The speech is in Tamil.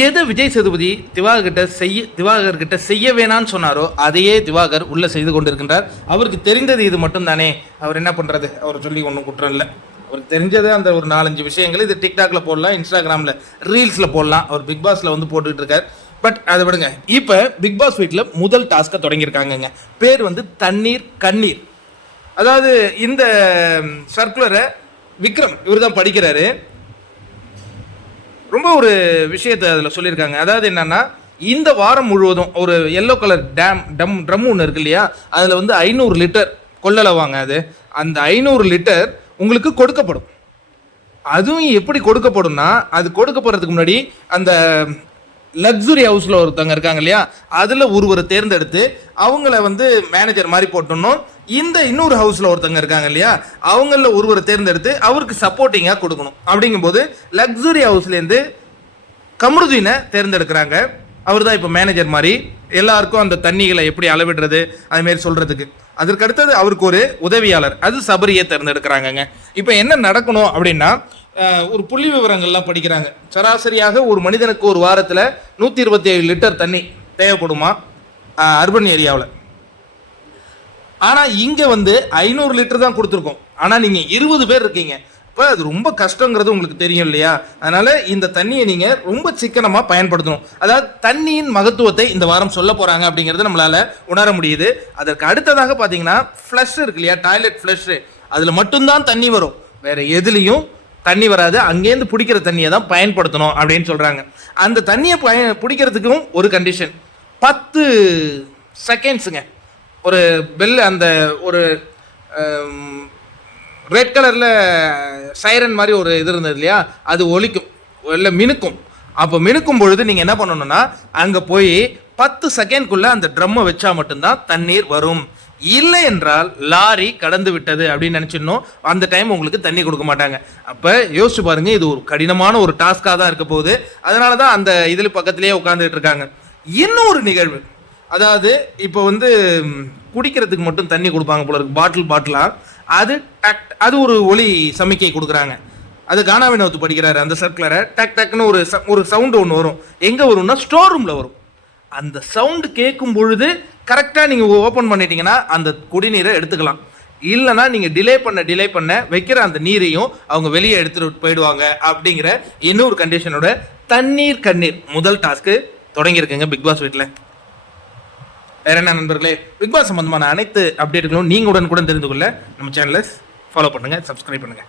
எது விஜய் சேதுபதி திவாகர் கிட்ட செய்ய வேணான்னு சொன்னாரோ அதையே திவாகர் உள்ள செய்து கொண்டிருக்கின்றார். அவருக்கு தெரிந்தது இது மட்டும் தானே, அவர் என்ன பண்றது, அவர் சொல்லி ஒன்றும் குற்றம் இல்லை. அவருக்கு தெரிஞ்சது அந்த ஒரு 4-5 விஷயங்கள். இது டிக்டாக்ல போடலாம், இன்ஸ்டாகிராமில் ரீல்ஸ்ல போடலாம். அவர் பிக் பாஸ்ல வந்து போட்டுக்கிட்டு இருக்கார். பட் அதை விடுங்க. இப்போ பிக் பாஸ் வீட்டில் முதல் டாஸ்க்கை தொடங்கியிருக்காங்கங்க. பேர் வந்து தண்ணீர் கண்ணீர். அதாவது இந்த சர்க்குலரை விக்ரம் இவர் தான் படிக்கிறாரு. ரொம்ப ஒரு விஷயத்தை அதில் சொல்லியிருக்காங்க. அதாவது என்னன்னா, இந்த வாரம் முழுவதும் ஒரு எல்லோ கலர் ட்ரம் ஒன்று இருக்கு இல்லையா, அதில் வந்து 500 லிட்டர் கொள்ளளவாங்க. அந்த 500 லிட்டர் உங்களுக்கு கொடுக்கப்படும். அதுவும் எப்படி கொடுக்கப்படும்னா, அது கொடுக்கப்படுறதுக்கு முன்னாடி அந்த லக்ஸுரி ஹவுஸில் ஒருத்தவங்க இருக்காங்க இல்லையா, அதில் ஒருவரை தேர்ந்தெடுத்து அவங்கள வந்து மேனேஜர் மாதிரி போட்டணும். இந்த இன்னொரு ஹவுஸில் ஒருத்தவங்க இருக்காங்க இல்லையா, அவங்கள ஒருவரை தேர்ந்தெடுத்து அவருக்கு சப்போர்ட்டிங்காக கொடுக்கணும். அப்படிங்கும்போது லக்ஸுரி ஹவுஸ்லேருந்து கமருதீனை தேர்ந்தெடுக்கிறாங்க. அவர் தான் இப்போ மேனேஜர் மாதிரி எல்லாருக்கும் அந்த தண்ணிகளை எப்படி அளவிடுறது அதுமாரி சொல்கிறதுக்கு. அதற்கு அடுத்தது அவருக்கு ஒரு உதவியாளர், அது சபரியை தேர்ந்தெடுக்கிறாங்கங்க. இப்போ என்ன நடக்கணும் அப்படின்னா, ஒரு புள்ளி விவரங்கள்லாம் படிக்கிறாங்க. சராசரியாக ஒரு மனிதனுக்கு ஒரு வாரத்தில் 127 லிட்டர் தண்ணி தேவைப்படுமா அர்பன் ஏரியாவில். ஆனால் இங்கே வந்து 500 லிட்டர் தான் கொடுத்துருக்கோம். ஆனால் நீங்கள் 20 பேர் இருக்கீங்க. இப்போ அது ரொம்ப கஷ்டங்கிறது உங்களுக்கு தெரியும் இல்லையா. அதனால இந்த தண்ணியை நீங்கள் ரொம்ப சிக்கனமாக பயன்படுத்தணும். அதாவது தண்ணியின் மகத்துவத்தை இந்த வாரம் சொல்ல போகிறாங்க அப்படிங்கிறது நம்மளால் உணர முடியுது. அதற்கு அடுத்ததாக பார்த்தீங்கன்னா, ஃப்ளஷ் இருக்கு இல்லையா, டாய்லெட் ஃப்ளஷ், அதில் மட்டும்தான் தண்ணி வரும், வேறு எதுலேயும் தண்ணி வராது. அங்கேருந்து பிடிக்கிற தண்ணியை தான் பயன்படுத்தணும் அப்படின்னு சொல்கிறாங்க. அந்த தண்ணியை பிடிக்கிறதுக்கும் ஒரு கண்டிஷன், 10 செகண்ட்ஸுங்க. ஒரு பெல், அந்த ஒரு ரெட் கலரில் சைரன் மாதிரி ஒரு இது இருந்தது இல்லையா, அது ஒலிக்கும், இல்லை மினுக்கும். அப்போ மினுக்கும் பொழுது நீங்கள் என்ன பண்ணணும்னா, அங்கே போய் 10 செகண்ட்குள்ளே அந்த ட்ரம்மை வச்சா மட்டும்தான் தண்ணீர் வரும். இல்லை என்றால் லாரி கடந்து விட்டது அப்படின்னு நினச்சிடணும். அந்த டைம் உங்களுக்கு தண்ணி கொடுக்க மாட்டாங்க. அப்போ யோசிச்சு பாருங்க, இது ஒரு கடினமான ஒரு டாஸ்காக தான் இருக்க போகுது. அதனால தான் அந்த இதில் பக்கத்திலேயே உட்காந்துட்டு இருக்காங்க. இன்னொரு நிகழ்வு, அதாவது இப்போ வந்து குடிக்கிறதுக்கு மட்டும் தண்ணி கொடுப்பாங்க போல இருக்கு, பாட்டிலாக. அது ஒரு ஒலி சமிக்கை கொடுக்குறாங்க. அது கானா வினோத் படிக்கிறாரு அந்த சர்க்குலரை. டக்குன்னு ஒரு சவுண்டு ஒன்று வரும். எங்கே வரும்னா, ஸ்டோர் ரூமில் வரும். அந்த சவுண்டு கேட்கும் பொழுது கரெக்டாக நீங்கள் ஓப்பன் பண்ணிட்டீங்கன்னா அந்த குடிநீரை எடுத்துக்கலாம். இல்லைனா நீங்கள் டிலே பண்ண வைக்கிற அந்த நீரையும் அவங்க வெளியே எடுத்துகிட்டு போயிடுவாங்க. அப்படிங்கிற இன்னொரு கண்டிஷனோட தண்ணீர் கண்ணீர் முதல் டாஸ்க்கு தொடங்கியிருக்குங்க பிக் பாஸ் வீட்டில். வேற என்ன நண்பர்களே, பிக் பாஸ் சம்பந்தமான அனைத்து அப்டேட்டுகளும் நீங்கள் உடனுக்குடன் தெரிந்து கொள்ள நம்ம சேனலை ஃபாலோ பண்ணுங்கள், சப்ஸ்கிரைப் பண்ணுங்கள்.